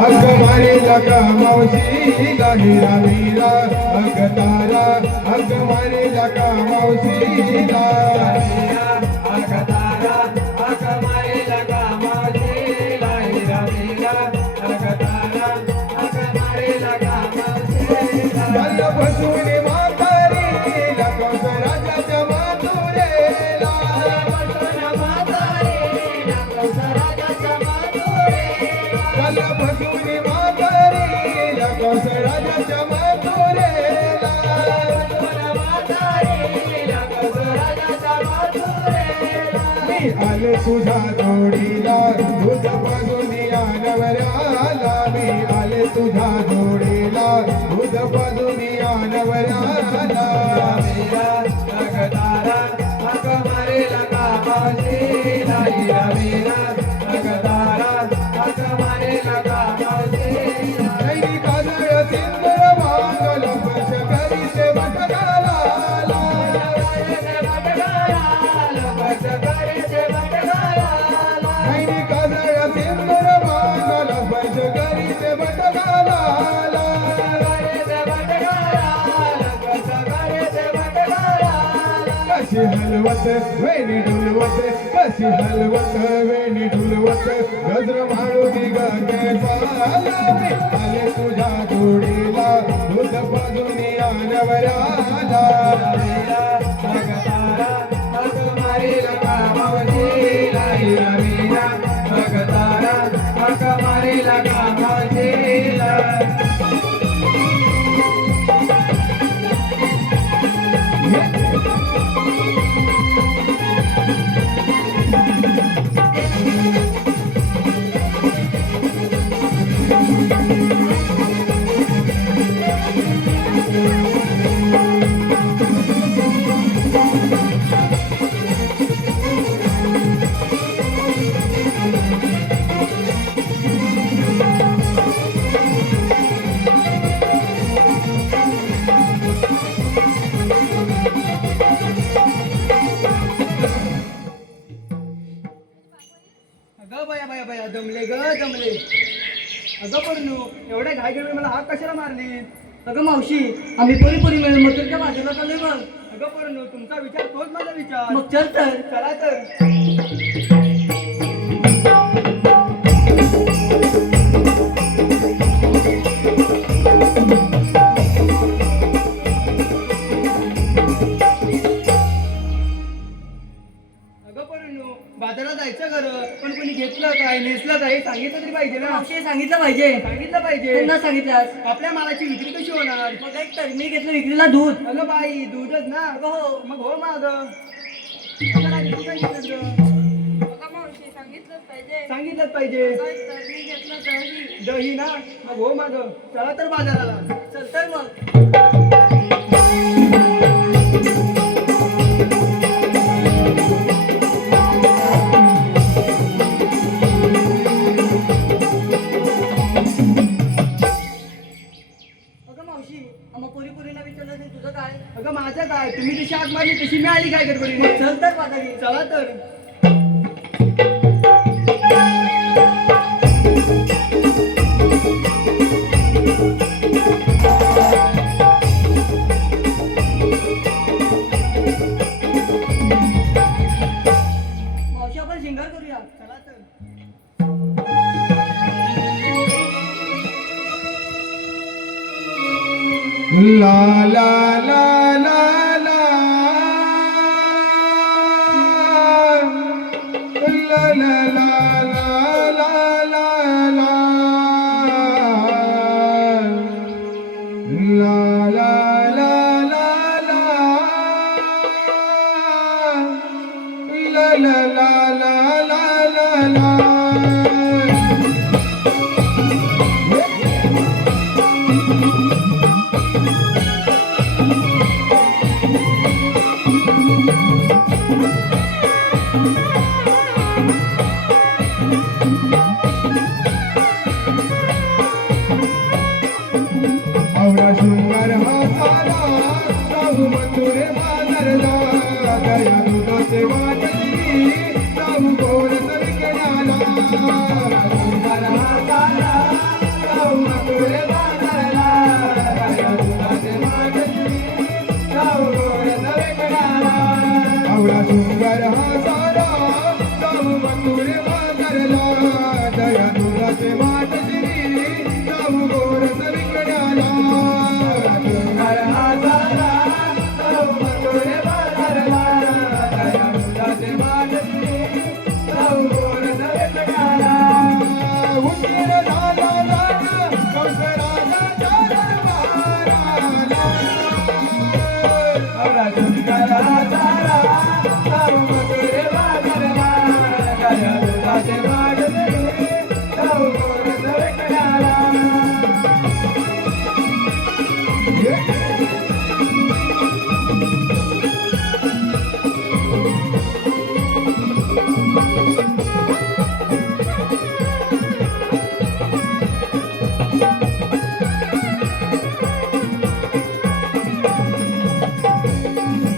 अग मारे लगा मौसीला हिरा मीरा अग तारा अग मारे लगा मौसीला अग तारा अग मारे लगा मौसीला हिरा मीरा अग तारा अग मारे लगा मौसीला बल बसून म्हातारी लगोस राजाच्या माथुरेला बसून म्हातारी लगोस राजाच्या माथुरेला बल बसून म्हातारी लगोस राजाच्या माथुरेला बसून म्हातारी लगोस राजाच्या माथुरेला मी आले तुझ्या जोडीला दूध पाजून या नवऱ्याला मी आले तुझ्या जोडीला दूध पाजून या नवऱ्याला मेरा लगतारा अग मारे लगा मौसीला हिरा मीरा लगतारा अग मारे लगा मौसीला नैनी काजळ सिंदूर मागल स्पर्श करीते बटगाला स्पर्श करीते बटगाला नैनी काजळ सिंदूर मागल स्पर्श करीते बटगाला कशी हलवत वेणी ढुलवत कशी हलवत वेणी ढुलवत गजर मारुती गगे पाला आले तुझ्या जोडीला दूध पाजून या नवऱ्याला अग तारा अग मारे लगा मौसीला हिरा मीरा अग तारा अग मारे लगा मौसीला जमले ग जमले. अगं पडू एवढ्या घाई गेलो मला हाक कशाला मारली? अगं मावशी आम्ही पोरी मिळून मथुरच्या बाजूला चाललोय बघ. अगं पडू तुमचा विचार तोच माझा विचार. मग चल तर. चला तर. बाजारात जायचं खरं पण कोणी घेतलं काय नेसलं काय सांगितलं तरी पाहिजे ना. मावशी सांगितलं पाहिजे. सांगितलं पाहिजे. त्यांना सांगितल्यास आपल्या मालाची विक्री कशी होणार? मग एक तर मी घेतलं विक्रीला दूध. अगं बाई दूधच ना. हो मग हो माझं मावशी सांगितलंच पाहिजे. सांगितलंच पाहिजे. मी घेतलं दही. दही ना. मग हो माझं चला तर बाजाराला. चल तर मग. तुझं काय? अगं माझं काय तुम्ही जशी आत मारली तशी मी आली काय गडबडी. मग चल तर बाजारी. चला तर. मावशी आपण शिंगार करूया. चला तर. ला ला ला ला ला ला ला ला ला ला ला ला ला ला ला झाला राजा कंसराजाच्या दरबाराला. नवरा शंकरा झाला जाऊ मथुरे बाजारला. गाया दुधाचे वाढले जाऊ गोरस विकण्याला.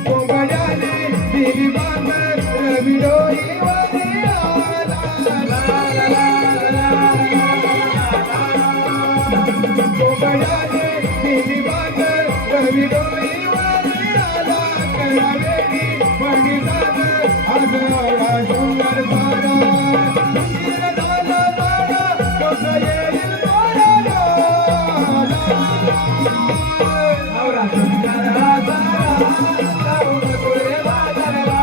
कोंबड्याने दिली बांध रवी डोईवर आला. कोंबड्याने दिली बांध रवी डोईवर आला. करावेली पडी जात आज एवढा सुंदर सारा. उशीर झाला सारा कस येईल तोराला. नवरा सुंदर सारा जाऊ मथुरे बाजारला.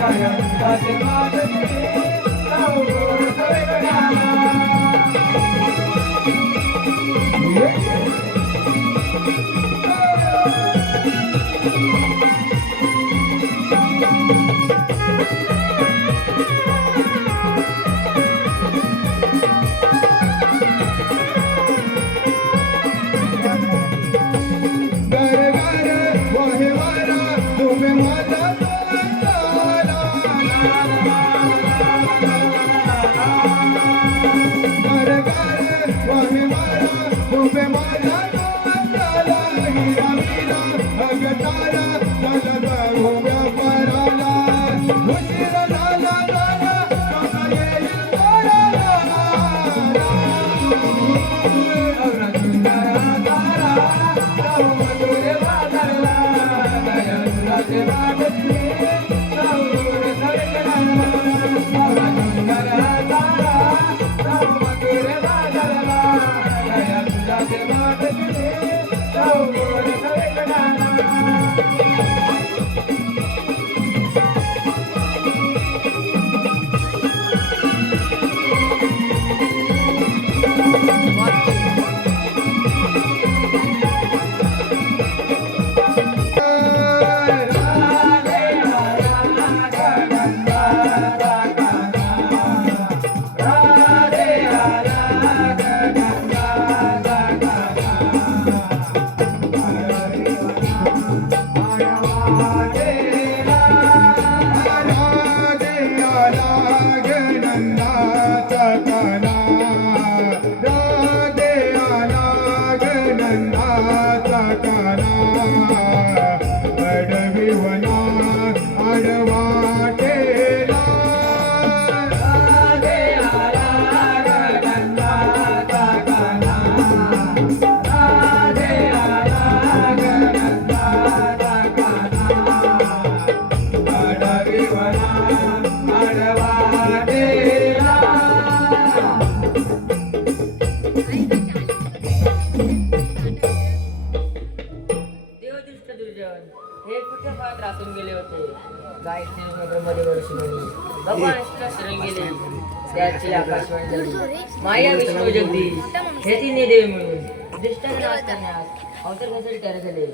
गाया दुधाचे वाढले जाऊ गोरस विकण्याला. घर घर वाहे वारा तुम्ही माझा तोंडाला. घर घर वाहे वारा तुम्ही माझा तोंडाला. हिरा मीरा अगतारा झाला जाऊ व्यापाराला. उशीर झाला झाला कसा येईल तोराला. नवरा सुंदरा तारा जाऊ मथुरे बाजारला. गाया दुधाचे वाढले जाऊ गोरस विकण्याला. नवरा सुंदरा तारा जाऊ मथुरे बाजारला. गाया दुधाचे वाढले जाऊ गोरस विकण्याला. देवदृष्ट दुर्जन हे कुठे फार त्रासून गेले होते. गायत्री नगरमध्ये वर्षभरी भगवान कृष्ण शरण गेले. त्याची आकाशवाणी झाली. माया विष्णू जगदीश हे तिन्ही देव मिळून दुष्टाचा नाश करण्यास अवतार घ्यायसाठी तयार झाले.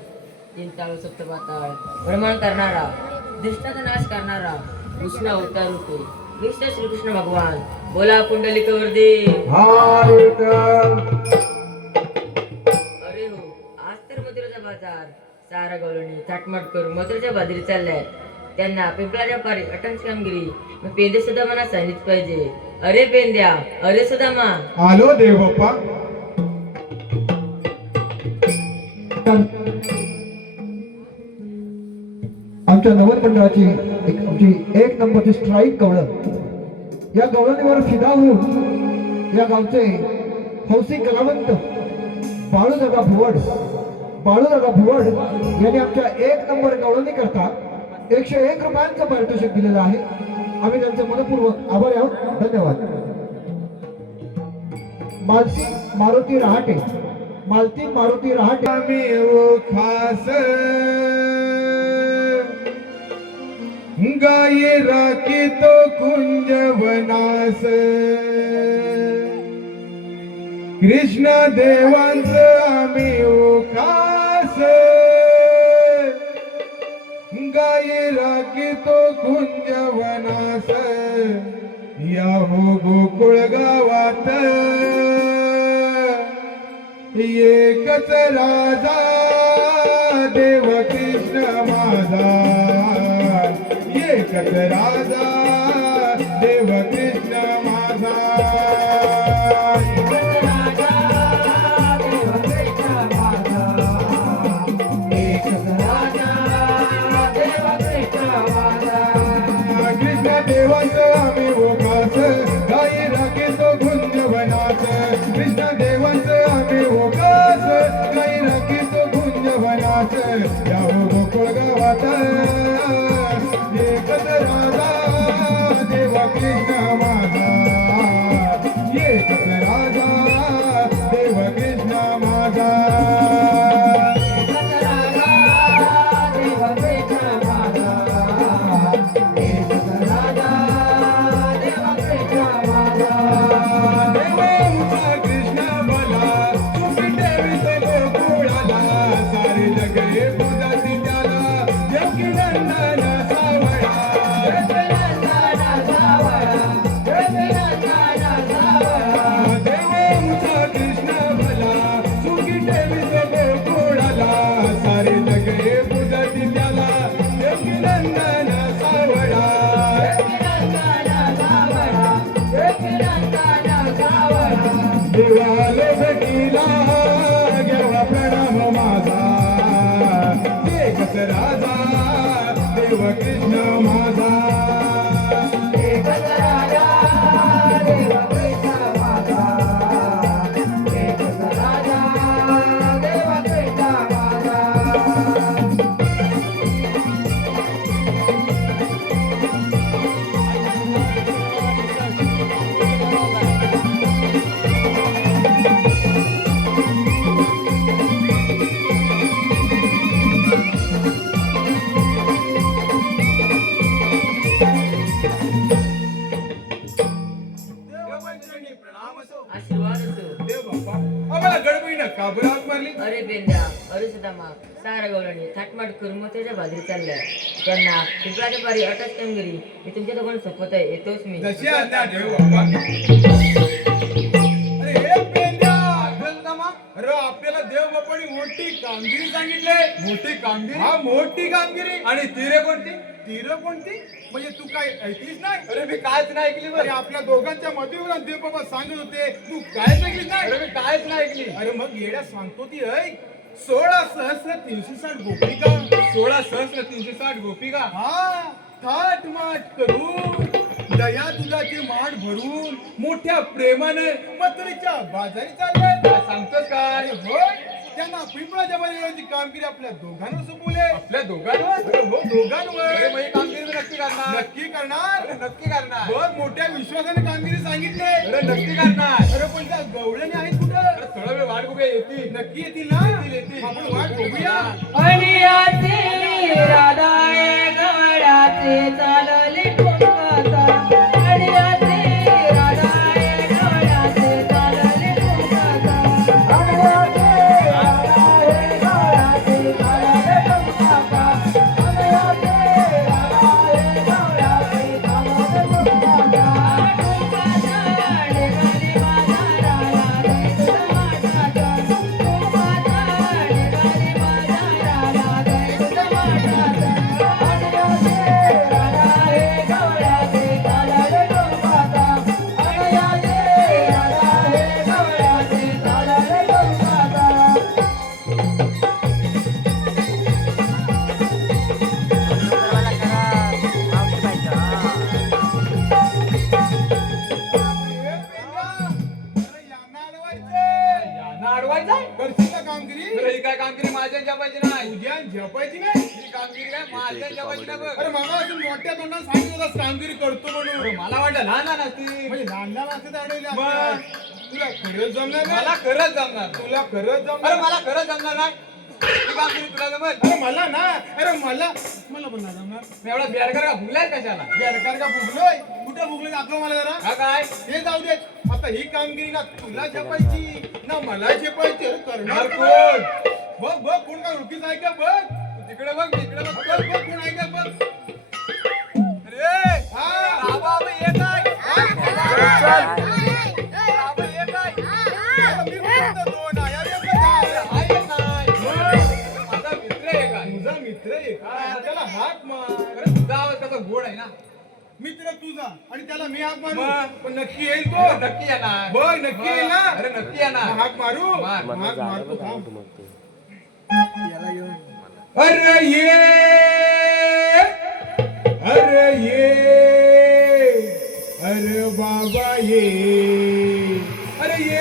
तीन ताळू सप्त पाताळ भ्रमण करणारा दुष्टाचा नाश करणारा कृष्ण अवतार होते. कृष्ण श्रीकृष्ण भगवान. बोला कुंडलिक वरदे. अरे हो, आज तर मथुरेचा बाजार सारा गवळणी थाटमाट करून मथुरेच्या बाजारी चालल्यात. त्यांना पिंपळाच्या पारी अटंच कामगिरी मग पेंदे सुद्धा मला सांगितलं पाहिजे. अरे पेंद्या, अरे सुदामा. आलो देव बाप्पा. आमच्या नवन मंडळाची आमची एक नंबरची स्ट्राईक गवळण. या गवळणीवर फिदा होऊन या गावचे हौसी कलावंत बाळूदादा भुवड यांनी आमच्या एक नंबर गवळणी करता 101 रुपयांचं पारितोषिक दिलेलं आहे. आम्ही त्यांचे मनपूर्वक आभारी आहोत. धन्यवाद. मारुती रहाटे आम्ही वो खास गाये राखी तो कुंज वनास. कृष्ण देवांचं आम्ही उखास गाई राखीतो कुंज वनास या हो गोकुळ गावात एकच राजा देव कृष्ण माझा एकच राजा देव कृष्ण माझा कृष्ण देवांचं आम्ही ओघास गाई राखीतो गुंज वनात कृष्ण देवांचं आम्ही ओघास गाई राखीतो गुंज वनात या हो गोकुळ गावात एकच राजा देव कृष्ण माझा एकच राजा देव कृष्ण माझा देवालो भेटीला घ्यावा प्रणाम माझा एकच राजा देव कृष्ण माझा एकच राजा देव कृष्ण माझा एकच राजा देव कृष्ण माझा आशीर्वाद असो. देव बाप्पा आम्हाला गडबडीनं का बरं हाक मारली अरे बेंद्या अरे सुदामा सारा गवळणी थाटमाट करून मोत्याच्या बाजरी चालल्या त्यांना पिंपळाच्या पारी अटक कामगिरी हे तुमच्या दोघांना सोपत आहे येतोच मी जशी आज्ञा देव बाप्पा अरे हे पेंड्या गलदामा अरे आपल्याला देव बाप्पानी मोठी कामगिरी सांगितले मोठी कामगिरी हा मोठी कामगिरी आणि तीरे कोणती म्हणजे तू काय ऐकलीस नाही अरे मी कायच नाही ऐकली अरे आपल्या दोघांच्या मधीवर देव बाबा सांगत होते तू कायच ऐकलीस नाही अरे मी कायच नाही ऐकली अरे मग येड्या सांगतो ती ऐक 16,360 गोपिका 16,360 गोपिका हा थाट माट करून दया दुधाचे माठ भरून मोठ्या प्रेमाने मथुरेच्या बाजारी चालले सांगतोस काय होय त्यांना पिंपळाच्या बाजाराची कामगिरी आपल्या दोघांवर सोपवले आपल्या दोघांवर हो दोघांवर नक्की करणार बघ मोठ्या विश्वासाने कामगिरी सांगितले अरे नक्की करणार अरे पण त्या गवळणी आहेत कुठं थोडा वेळ वाट बघूया येतील नक्की येतील ना येतील आपण वाट बघूया अणियाचे राधाय गवळ्याचे चालले ठोकाता अणियाचे राधाय गवळ्याचे चालले ठोकाता अणियाचे राधाय गवळ्याचे चालले ठोकाता अणियाचे राधाय गवळ्याचे चालले ठोकाता डेगाली बाजाराला दैत समाटाचा ठोकाता डेगाली बाजाराला दैत समाटाचा अणियाचे राधाय गवळ्याचे चालले ठोकाता अणियाचे राधाय गवळ्याचे चालले ठोकाता करशील का कामगिरी काय कामगिरी माझ्या जपायची नाही उद्या जपायची नाही ही कामगिरी काय माझ्या जपायची नाही अरे मला अजून मोठ्या तोंडाने सांगितलं होतं कामगिरी करतो म्हणून मला वाटलं लहान लहान असती म्हणजे लहान लहान असते तर अडवले तुला खरंच जमणार मला खरंच जमणार तुला खरंच जमणार अरे मला खरंच जमणार नाही ही कामगिरी तुला जमत अरे मला ना अरे मला पण नाही जमणार एवढा बेरकार का फुगलाय कशाला बेरकार का फुगलोय कुठं भुकलं दाखव मला जरा. हा काय ते जाऊ दे. आता ही कामगिरी ना तुला छेपायची ना मला छेपायची. अरे करणार कोण? कोण? बघ बघ कोण काय ओळखीच आहे का बघ. तिकडे बघ तिकडे बघ बघ बघ कोण आहे का बघ. अरे हा बाबा येत आहे बाबा येत आहे मी म्हणतो दोन आहे. अरे बघ. हा येत नाही माझा मित्र आहे काय तुझा मित्र आहे का? त्याला हाक मार. अरे तुझा आवाज कसा गोड आहे ना मित्र तुझा आणि त्याला मी हाक मारू. मग? पण नक्की येईल तो. नक्की येणार बघ नक्की येईल ना. अरे नक्की येणार हाक मारू. मार. हाक मारतो थांब. अरे ये अरे ये अरे बाबा ये अरे ये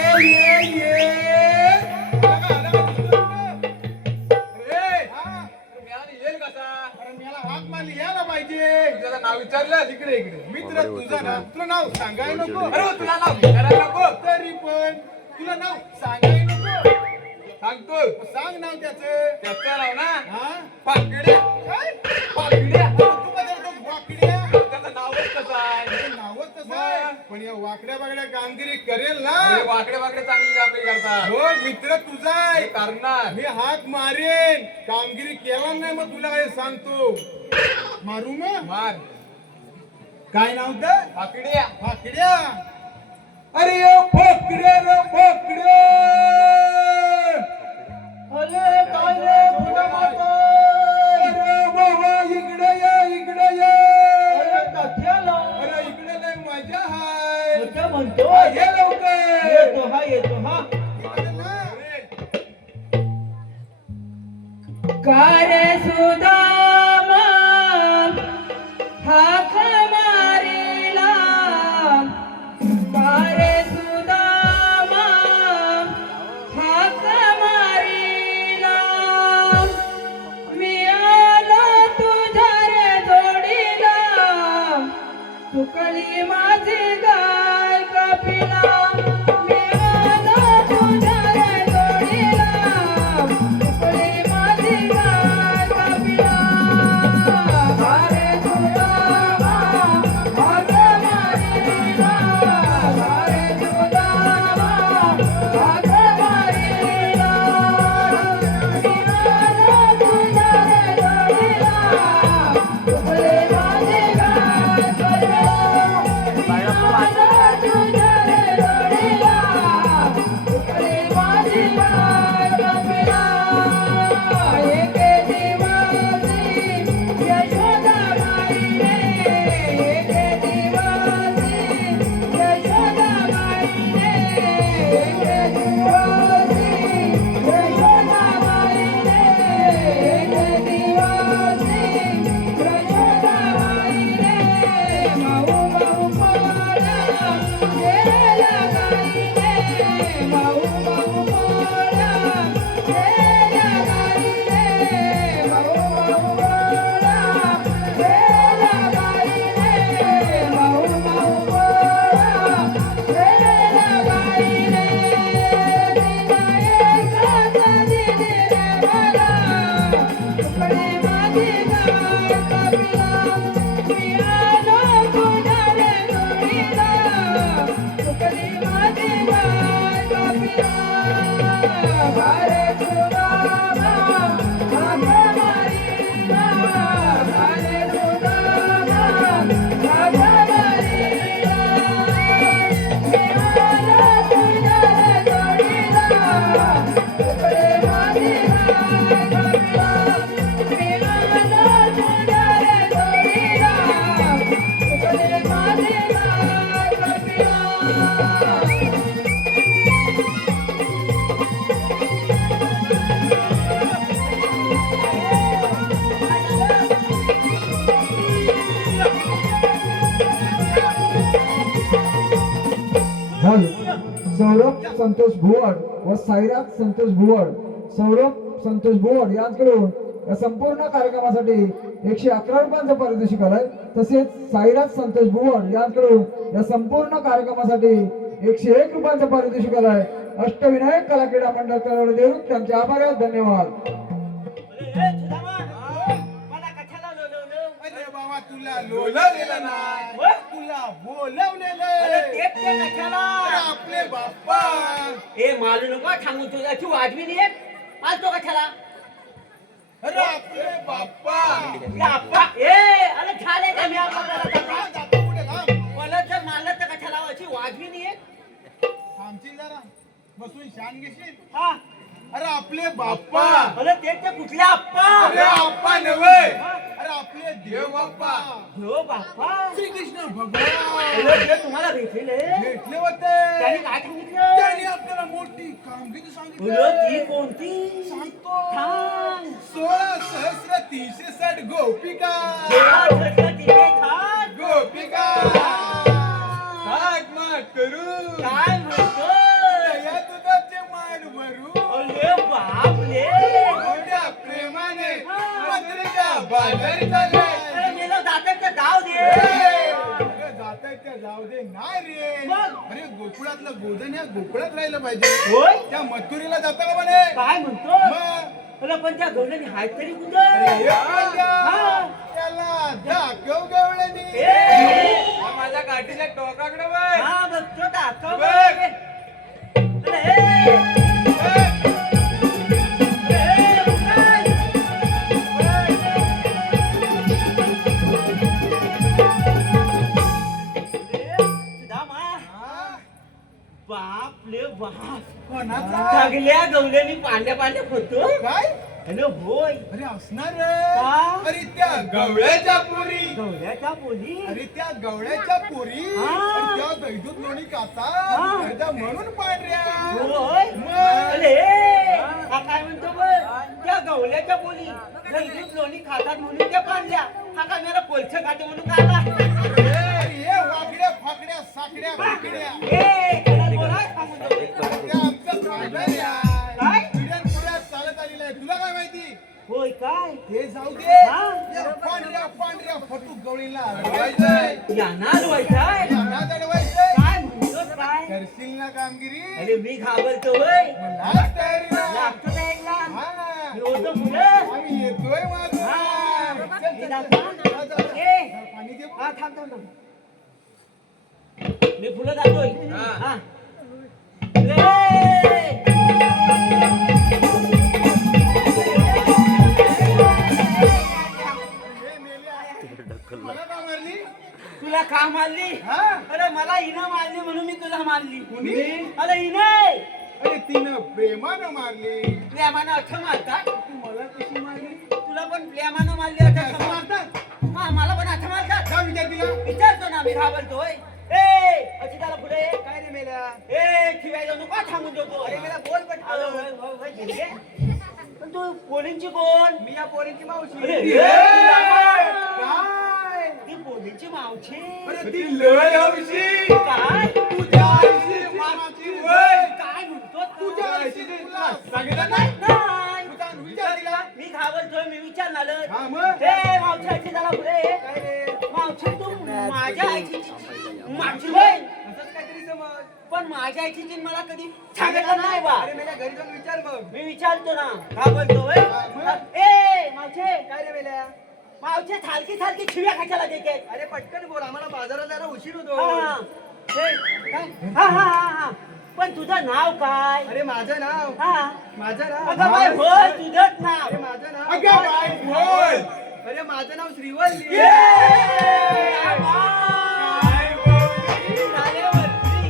अरे हा. तुम्ही येईल कसा अरे मला हाक मारली यायला पाहिजे. तुझं नाव विचारलं इकडे इकडे मित्र तुझा ना तुला नाव सांगाय नको. अरे तुला नाव विचारायला नको तरी पण तुला नाव सांगाय नको. सांगतो सांग नाव त्याचं. त्याचं नाव ना हा पाकड्या काय? पाकड्या तू बदलतो वाकड्या. त्याचं नावच कसं आहे त्याचं नावच तसं आहे. पण या वाकड्या बाकड्या कामगिरी करेल ना. अरे वाकडे वाकडे चांगली कामगिरी करतात हो मित्र तुझा हे आहे. करणार मी हाक मारेन. कामगिरी केला नाही मग तुला काय सांगतो. मारू मग. मार काय नाव तर पाकड्या वाकड्या. अरे यो पकड्या रे पकड्या अरे काय रे तुला मारतो? अरे बाबा इकडे ये अरे कथ्याला अरे इकडे लय मजा हाय. मजा म्हणतो ये लवकर येतो हा इकडे ना. कार्य सुदामा हाक मारिला कार्य सुदामा हाक मारिला मी आलो तुझ्या रे जोडीला सुकली माझी गाय कपिला मी आलो तुझ्या रे जोडीला सुकली माझी गाय कपिला अरे सुदामा हाक मारिला अरे सुदामा हाक मारिला मी आलो तुझ्या रे जोडीला सुकली माझी गाय कपिला मी आलो तुझ्या रे जोडीला सुकली माझी गाय कपिला एके दिवशी यशोदाबाई रे एके दिवशी यशोदाबाई रे एके दिवशी यशोदाबाई रे एके दिवशी यशोदाबाई रे माऊ माऊ पोळा गेला गाई रे माऊ माऊ पोळा गेला गाई रे माऊ माऊ पोळा गेला गाई रे माऊ माऊ पोळा गेला गाई रे तिला एकाच दिली रे मला सुकली माझी गाय कपिला मी आलो तुझ्या रे जोडीला सुकली माझी गाय कपिला अरे सुदामा हाक मारिला अरे सुदामा हाक मारिला मी आलो तुझ्या रे जोडीला सुकली माझी गाय कपिला मी आलो तुझ्या रे जोडीला सुकली माझी गाय कपिला झालं. सौरभ संतोष भुवड व साईराज संतोष भुवड सौरभ संतोष भुवड यांच्याकडून या संपूर्ण कार्यक्रमासाठी 111 रुपयांचं पारितोषिक आलंय. तसेच साईराज संतोष भुवड यांच्याकडून या संपूर्ण कार्यक्रमासाठी 101 रुपयांचं पारितोषिक आलंय. अष्टविनायक कला क्रीडा मंडळ कळवण देऊन त्यांचे आभार आहेत. धन्यवाद. अरे बाबा तुला लोला दिला ना. तुला तुला अरे बोलवलेले ते कशाला अरे आपले बाप्पा ए मालू नको सांगू तुझ्याची वाजवी नाही पाहतो कशाला अरे आपले बाप्पा आप्पा ए अरे झाले का मी थांब, जातो कुठे थांब मला जर मारलं तर कशाला अशी वाजवी नाही थांबशील जरा बसून शान घेशील हा अरे आपले बाप्पा अरे ते कुठल्या आप्पा अरे आप्पा नव्हे अरे आपले देव बाप्पा हो बाप्पा श्रीकृष्ण भगवान अरे ते तुम्हाला भेटले भेटले होते त्यांनी काय सांगितलं त्यांनी आपल्याला मोठी कामगिरी सांगितली बोलो ती कोणती सांगतो थांब 16,360 गोपिका देवा घडलं तिथे थांब गोपिका हाक करू काय म्हणतो दया दुधाचे मान भरू अरे बापले मोठ्या प्रेमाने मंत्रीच्या बाजार चालले अरे मेलो जातात तर जाऊ दे जाताय त्या जाऊ दे नाही रे मग? अरे गोकुळातलं गोधन या गोकुळात राहिलं पाहिजे होय त्या मथुरीला जाता का म्हणे काय म्हणतो मग अरे पण त्या गवण्याने हात तरी अरे कुठं हे पण द्या. हा. त्याला दाखव गवळणी ए! माझ्या गाठीच्या टोकाकडे बघ हा बघतो दाखव बघ. अरे, ए! ए, उठाय. अरे, सुदामा, बाप ले बाप कोणाचा सगळ्या गवल्यानी पांड्या पांड्या होतो काय अरे होय अरे असणार का? रे अरे त्या गवळ्याच्या पोरी गवल्याच्या बोली अरे त्या गवळ्याच्या पोरी हा. अरे त्या दैदूत लोणी हा. खातात त्या म्हणून पांढऱ्या होय मग? अरे हा काय म्हणतो बघ त्या गवल्याच्या बोली गैरीत लोणी खातात म्हणून त्या पांढऱ्या हा काय मला कोलछ खाते म्हणून काढला अरे हे वाकड्या फाकड्या साकड्या बिकड्या ए त्याला बोलाय सांगून देतो. त्या आमचं पांढऱ्या काय? पिढ्यान पिढ्या चालत आलेलं आहे तुला काय माहिती होय काय हे जाऊ दे हा. या पांढऱ्या पांढऱ्या फटूक गवळीला अडवायचंय याना व्हायचाय यांना दडवायचंय काय म्हणतोस काय करशील ना कामगिरी अरे मी घाबरतो होय मलाच तयारीला लागतो जायला हा मी होतो पुढं आम्ही येतोय मागं. हा. चल, चल, मी चल. जातो. जा, जा, जा. ए. जरा पाणी दे बघ. हा थांब थांब थांब मी फुलं जातोय हा ए! हे मेल्या. मला का मारली तुला का मारली हा अरे मला हिनं मारली म्हणून मी तुला मारली कुणी? अरे हिने अरे तिनं प्रेमानं मारली प्रेमानं असं मारतात तू मला कशी मारली तुला पण प्रेमानं मारली असं असं मारतात मारतात हा मला पण असं मारतात का विचार तिला विचारतो ना मी घाबरतोय ए अशी त्याला पुढे ये. काय रे मेल्या ए ठिवाय जाऊ नको थांबून देतो अरे मेला बोल अरे, होय, होय, होय, ठीक आहे. पण तू पोलींची कोण मी या पोरीची मावशी अरे, काय ती पोलींची मावशी अरे ती लय हौशी काय तुझ्या आईची मामाची वय काय म्हणतो तुझ्या आईची तुला सांगितलं नाही नाही तुझा विचार तिला मी घाबरतोय मी विचारणार हा मग ए मावशी आईची झाला पुढे काय रे मावशी तू माझ्या आईची माझी होय असंच काहीतरी समज पण माझ्या आईची जीन मला कधी सांगितलं नाही बा अरे मेल्या घरी जाऊन विचार बघ मी विचारतो ना घाबरतोय मग? ए मावशे काय रे मेल्या मावशे सारखी सारखी शिव्या कशाला देते अरे पटकन बोल आम्हाला बाजारात जायला उशीर होतो हा हे, काय? हा हा हा हा पण तुझं नाव काय अरे माझं नाव हा माझं नाव अगं बाई होय तुझंच नाव अरे माझं नाव अगं बाय बोल अरे माझं नाव श्रीवल्ली ये! काय बोलली? झाले वरती.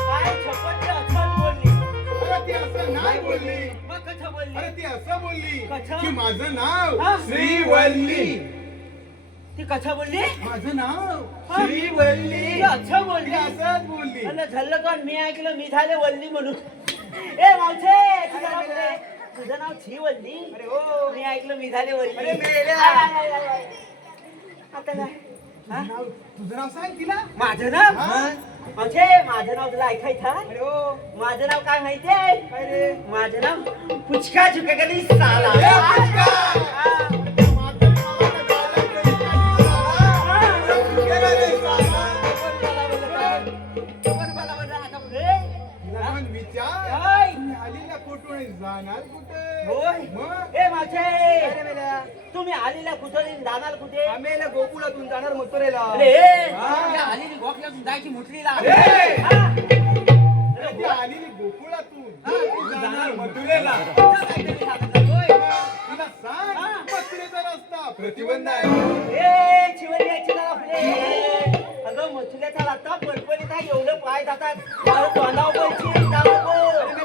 काय छपट असं बोलली. अरे ती असं नाही बोलली मग कसं बोलली? अरे ती असं बोलली कसं? की माझं नाव हा? श्रीवल्ली ती कसं बोलली माझं नाव हा? श्रीवल्ली ती असं बोलली ती असंच बोलली अरे झालं पण मी ऐकलं मी झाले वल्ली म्हणून ए मावशे तुझं नाव काय? तुझं नाव छी वल्ली अरे हो मी ऐकलं मी झाले वल्ली अरे मेल्या. I, I, I, I. आता काय हा? तुझं नाव सांग तिला माझं नाव हा? मावशे माझं नाव तुला ऐकायचं आहे? अरे हो माझं नाव काय माहिती आहे काय रे माझं नाव पुचका झुका कधी साला ए, पुचका! हा. गेला रे साला. पण मला आता पुढे. तिला पण विचार काय? तुम्ही आली आलेल्या कुठून जाणार कुठे होय मग ए माझे तुम्ही आलेल्या कुठे जाणार कुठे आम्ही गोकुळातून जाणार मथुरेला. अरे त्या आलेली गोखल्यातून जायची मुठलीला ती आलेली गोकुळातून ती जाणार मथुरेला काहीतरी सांगितलं होय. तिला सांग मथुरेचा रस्ता प्रतिबंध आहे ए चिवल्याची जरा फुले अगं मथुऱ्याचा रस्ता पडपडीत आहे एवढं पाय जातात तोंडाव बोलची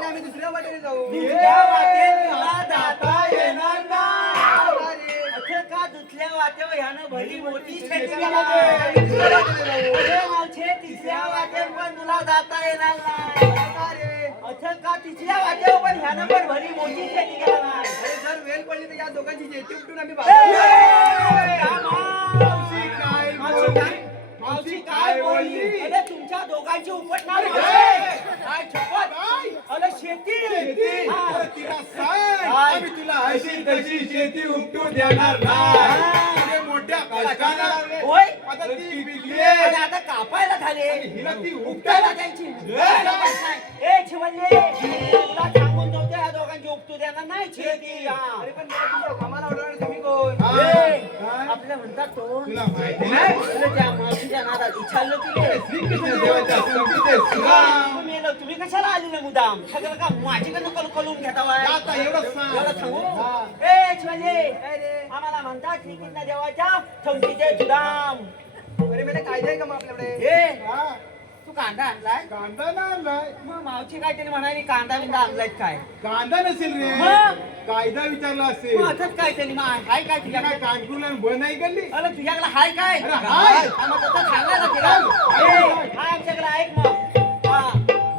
आम्ही दुसऱ्या वाटेने जाऊ. दुसऱ्या वाटेत तुला जाता येणार नाही. असं का दुसऱ्या वाटेवर ह्यानं भली मोठी शेती अरे मावशे तिसऱ्या वाटेवर पण तुला जाता येणार नाही. असं का तिसऱ्या वाटेवर पण ह्यानं पण भली मोठी शेती केला नाही. अरे जर वेळ पडली तर या दोघांची जेटी उपटून आम्ही मावशी काय बोलली? मावशी काय बोलली? अरे तुमच्या दोघांची उपटणार काय शपथ? अरे शेती हा. अरे तिला सांग काय? आम्ही तुला अशी तशी शेती उपटून देणार नाही अरे मोठ्या कष्टानं होय आता ती पिकली आणि आता कापायला झाले हिला ती उपटायला उपटायला द्यायची ए, ए शिवल्ले तुला सांगून नव्हतं या दोघांची उपटू देणार नाही शेती हा. अरे पण मला तुमच्या कामाला ओरडणार तुम्ही कोण? हा, ए, काय? आपल्या म्हणतात तो तुला माहिती नाही अरे त्या मावशीच्या नादात विचारलं की रे श्रीकृष्ण देवाच्या संगीतेत राम. तुम्ही कशाला आली ना मुदाम सगळं का माझ्याकडनं कलून घेता वाय? आता एवढं सांग. एवढं सांगू हा. ए शिवल्ले आम्हाला म्हणतात श्रीकृष्ण देवाच्या संगीते सुदाम अरे मला कायदा आहे का मग आपल्याकडे? ए हा, तू कांदा आणलाय कांदा ना आणलाय मग मावशी काय तरी म्हणाली कांदा बिंदा आणलाय काय कांदा नसेल रे मग? कायदा विचारला असेल मग असंच काय तरी मग हाय काय तुझ्या तुझ्याकडे काय कानकुला बन नाही गल्ली अरे तुझ्याकडे हाय काय अरे हाय. हा, मग तसं सांगायला हाय. तिला हाय आमच्याकडे ऐक मग हा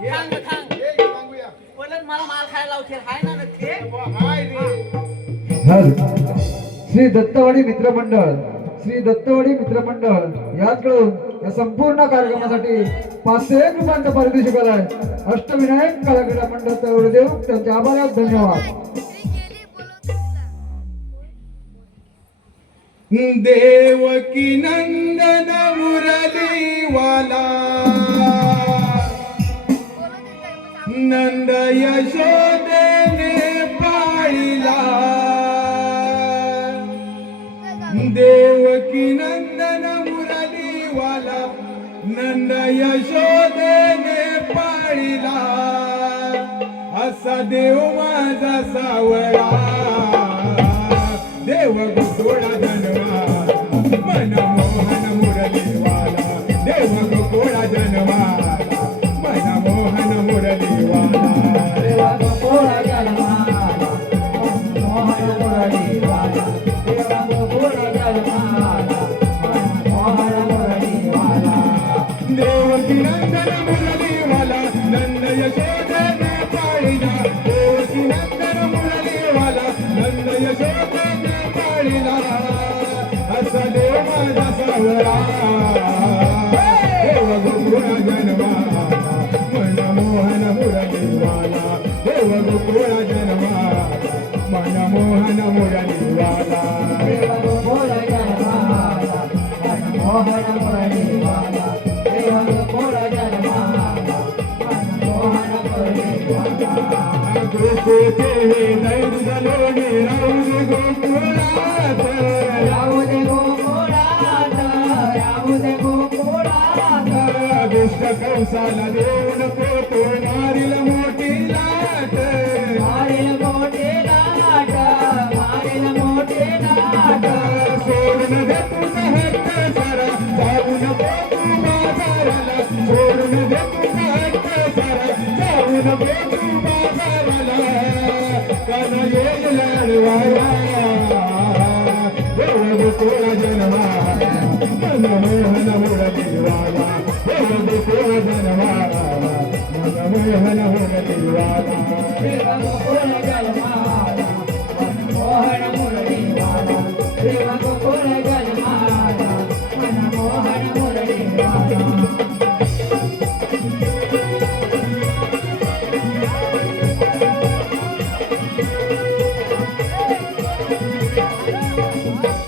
ये. सांग सांग ये, सांगूया बोलत मला माल खायला लावशील हाय ना नक्की हाय रे हर श्री दत्तवाडी मित्रमंडळ श्री दत्तवाडी मित्रमंडळ याचकडून या संपूर्ण कार्यक्रमासाठी 501 रुपयांचा पारितोषिक आलाय. अष्टविनायक कलाक्रीडा मंडळ तळवडेदेव त्यांचे आभार आहेत. धन्यवाद. देवकी नंदन मुरली वाला नंद यशोदेने पाळिला देवकी नंदन मुरली वाला नंद यशोदेने पाळिला असा देव माझा सावळा देव गोकुळा जनवाला मन मोहन मुरलीवाला देव गोकुळा जनवाला मन मोहन मुरलीवाला देवा गोकुळा जन्माला, मोहन मुरलीवाला. देवा गोकुळा जन्माला, मोहन मुरलीवाला. देवकी नंदन मुरलीवाला नंद यशोदेने पाळिला देवकी नंदन मुरलीवाला नंद यशोदेने पाळिला असा देव माझा सावळा देव गोकुळा जनवाला मन मोहन मुरलीवाला देव गोकुळा जनवाला मन मोहन मुरलीवाला देवा गोकुळा जन्माला, मोहन मुरलीवाला. देवा गोकुळा जन्माला, मोहन मुरलीवाला. गोकुळचे हे दैवलोने राहू गोकुळात राहू दे गोकुळात, राहू दे गोकुळात. दुष्ट कंसाला देऊन पोटो मारील मोठी लाट मारेल मोठे लाट, मारेल मोठे लाट. सोडून दे तुझा हट्ट सारा जाऊन पोटू बाजाराला सोडून दे तुझा हट्ट सारा जाऊन पोटू बाजाराला काना येईल लाडवाला देव गोकुळा जनवाला मन मोहन मुरलीवाला देव गोकुळा जनवाला मन मोहन मुरलीवाला देवा गोकुळा जन्माला, मोहन मुरलीवाला. देवा गोकुळा जन्माला, मोहन मुरलीवाला.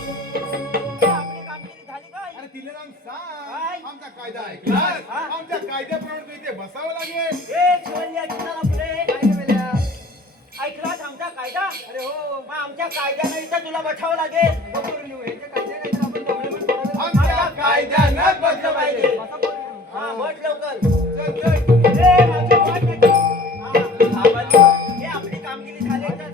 आपली कामगिरी झाली काय अरे तिलेराम काय? सांग आमचा कायदा ऐकलास आमच्या कायद्याप्रमाणे तू इथे बसावं लागेल ए शिवल्ल्या चिंताला फुले आमच्या कायद्याने इथं तुला बठावं लागेल. आमच्या कायद्यानंच बसलं पाहिजे. हा, बट लवकर. चल, चल. ए, माझं बट नक्की. हा, आवाज. हे आपली कामगिरी झाली तर.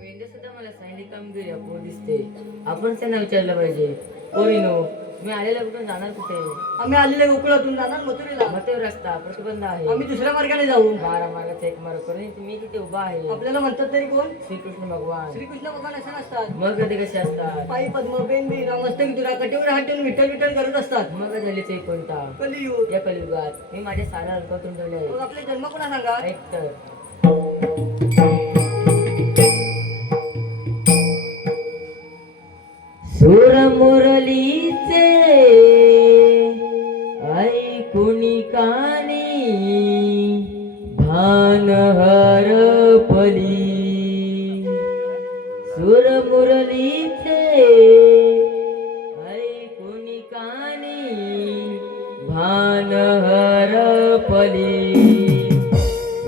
वेंदे सुद्धा मला सांगितली कामगिरी अपूर्ण दिसते. आपण त्यांना विचारलं पाहिजे. पोरीनो, मी आलेल्या कुठून जाणार कुठे? आम्ही आलेले गोकुळातून जाणार मथुरेला. मतेव रस्ता प्रतिबंध आहे. आम्ही दुसऱ्या मार्गाने जाऊ. 12 मार्गाचा एक मार्ग करून तुम्ही तिथे उभा आहे. आपल्याला म्हणतात तरी कोण? श्रीकृष्ण भगवान. श्रीकृष्ण भगवान असे नसतात. मग ते कसे असतात? पायी पद्म बेंबीरा मस्तक दुरा कटीवर हात ठेवून विठ्ठल विठ्ठल करत असतात. मग झाले ते कोणता? कलियुग. या कलियुगात मी माझ्या साऱ्या अल्पातून ठेवले मग आहे. आपले जन्म कोणा सांगा? ऐक तर. सुर मुरलीचे ऐकुनी कानी भान हरपली. सुर मुरलीचे ऐकुनी कानी भान हरपली.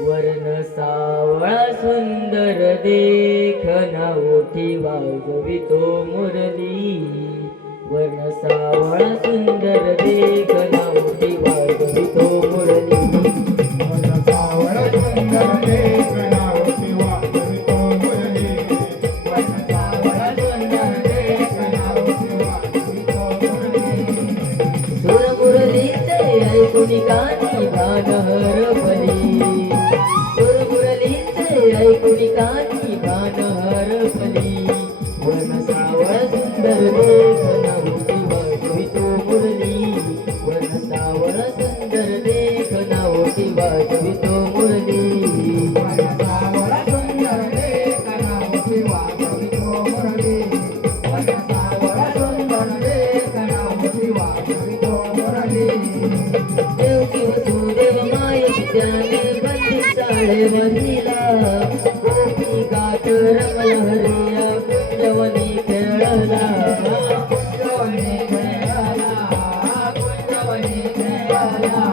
वर्ण सावळा सुंदर देखना ओठी वाजवितो मुरली. वर्ण सावळा सुंदर देखना ओठी वाजवितो मुरली. सुर मुरलीचे ऐकुनी कानी भान हरपली. सुर मुरलीचे ऐकुनी कानी भान हरपली. वर्ण सावळा सुंदर देखना ओठी वाजवितो मुरली. वर्ण सावळा सुंदर देखना ओठी वाजवितो मुरली. देवकी वसुदेव माय विद्याने बंदी साळे महिला. गोपी गात रमल हरिया कुंजवनी खेळला. कुंजवनी खेळला. कुंजवनी खेळला.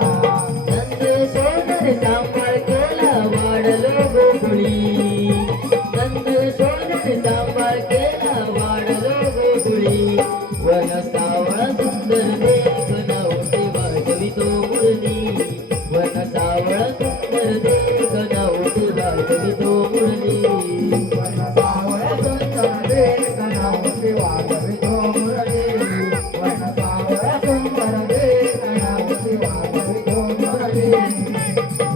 नंद सोदर सांभाळ केला वाढलो गोकुळी. नंद सोदर सांभाळ केला वाढलो गोकुळी. वन सावळा सुंदर देखना ओठी वाजवितो मुरली. वन सावळा सुंदर देखना ओठी वाजवितो मुरली.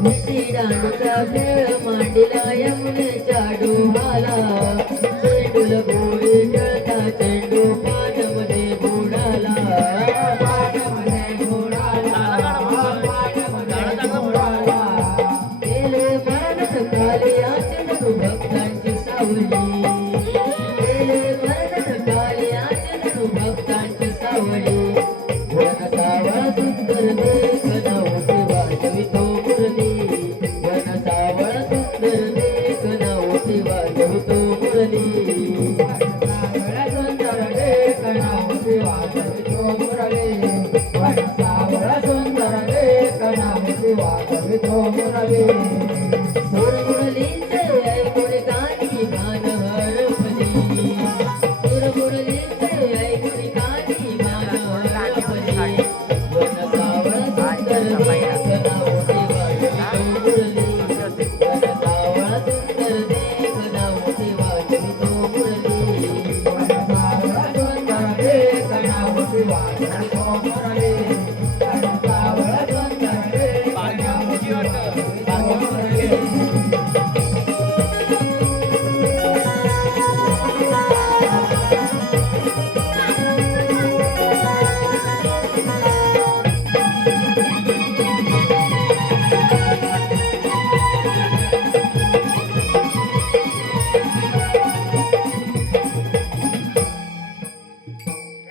मिठी दांडूचा खेळ मांडला यमुनेच्या डोहाला. चेंडूल गोरी खेळता चेंडू पाण्यामध्ये बुडाला. गेले मरण काली आचरण भक्तांची सावली. गेले मरण काली आचरण भक्तांची सावली. वन सावळा सुंदर देखना ओठी वाजवितो मुरली. वन सावळा सुंदर देखना ओठी वाजवितो मुरली. सुर मुरलीचे ऐकुनी कानी भान हरपली. सुर मुरलीचे ऐकुनी कानी वादळ कोमरले, काळजावर बंधनले, कोमरले.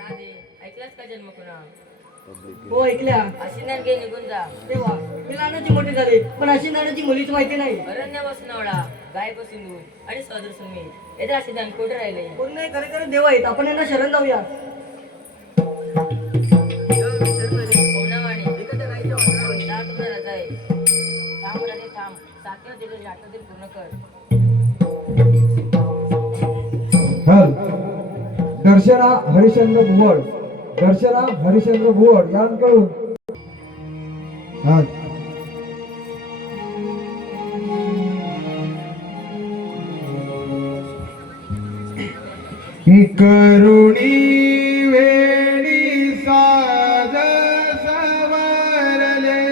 राधे, ऐकलास का जन्म कुणा हो ऐकल्या आशिनान घे निघून जा. तेव्हा मी लहानाची मोठी झाली पण अशी लहानाची मुलीच माहिती नाही. अरण्यापासून आवडा गायपासून दूध आणि सदृसून मी येथे आशिनान कुठे राहिले. कोण नाही खरे खरे देव आहेत आपण यांना शरण जाऊया. कोणावाणी जा तुझा रजा आहे. थांब राधे थांब. 7व्या दिवशी 8 दिवस पूर्ण कर. हल दर्शना हरिश्चंद्र भुवड, दर्शना हरिश्चंद्र भुवड यांकडून हा करुणी वेणी साज सवरले,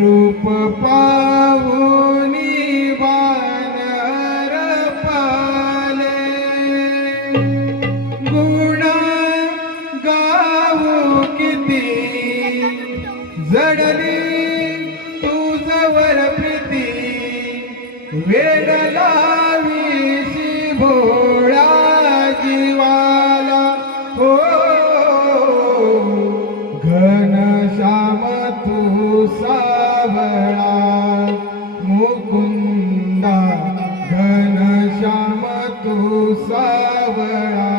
रूप पाहुनी वानर पाले, गुण गाऊ किती जडली तुझवर प्रीती, वेड लावीशी भोळा जीवाला हो, घनश्याम तू सावळा मुकुंदा, घनश्याम तू सावळा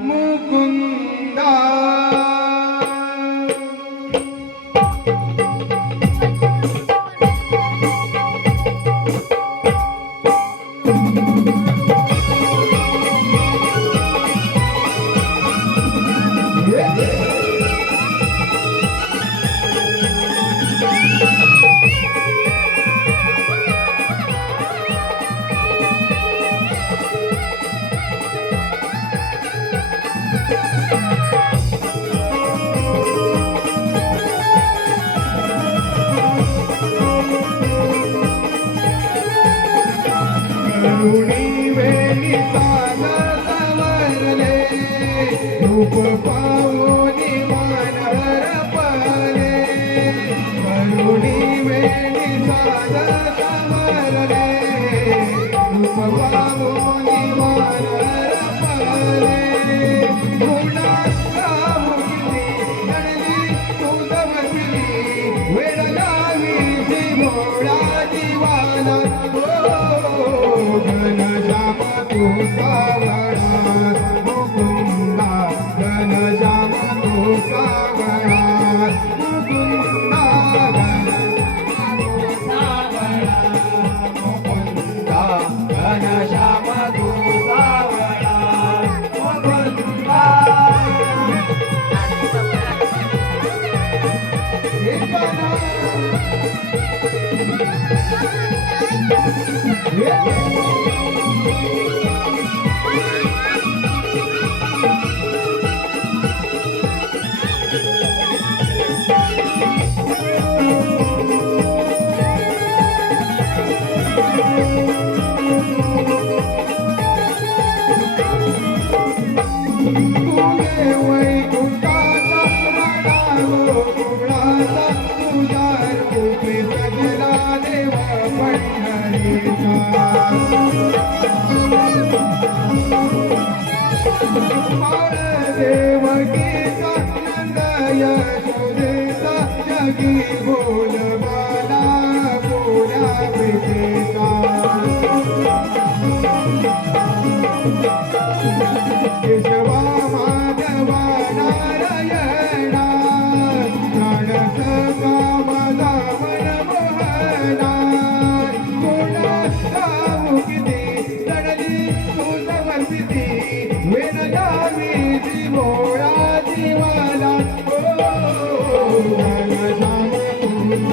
मुकुंदा. करुणी वेणी साज सवरले, रूप पाहुनी वानर पाले, करुणी वेणी साज सवरले, रूप पाहुनी वानर पाले, गुणा गाऊ किती जडली तुझ वसली, वेड लावीशी भोळा जीवाला हो, घनश्याम तू सावळा मुकुंदा, घनश्याम तू सावळा मुकुंदा, घनश्याम तू सावळा मुकुंदा, घनश्याम तू सावळा मुकुंदा. तुझे वैकुंठाचा म्हणावं कुणाचा, तुझ्या रूपी सजला देव पंढरीचा, बाळ देवकीचा नंद यशोदेचा, जगी बोल बाला बोला प्रीतीचा, केशवा माधवा नारायणा, प्राण सखा माझा मनमोहना, कोणा गाऊ किती लढली तुझवर स्थिती, वेड लावीशी भोळा जीवाला हो, घनश्याम तू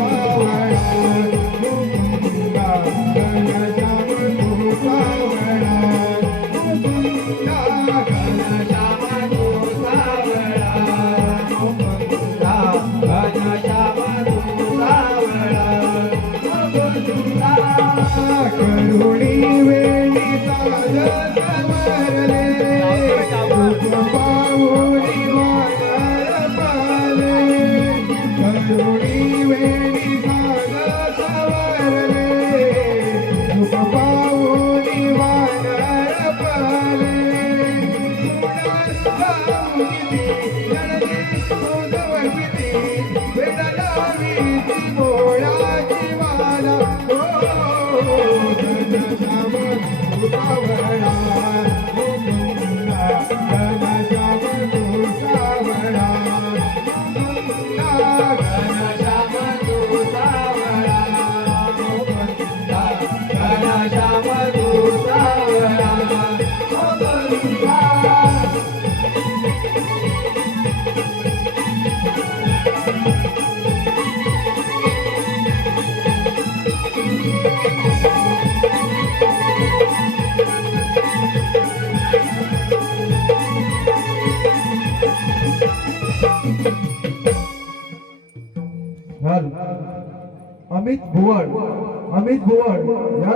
अमित भुवड या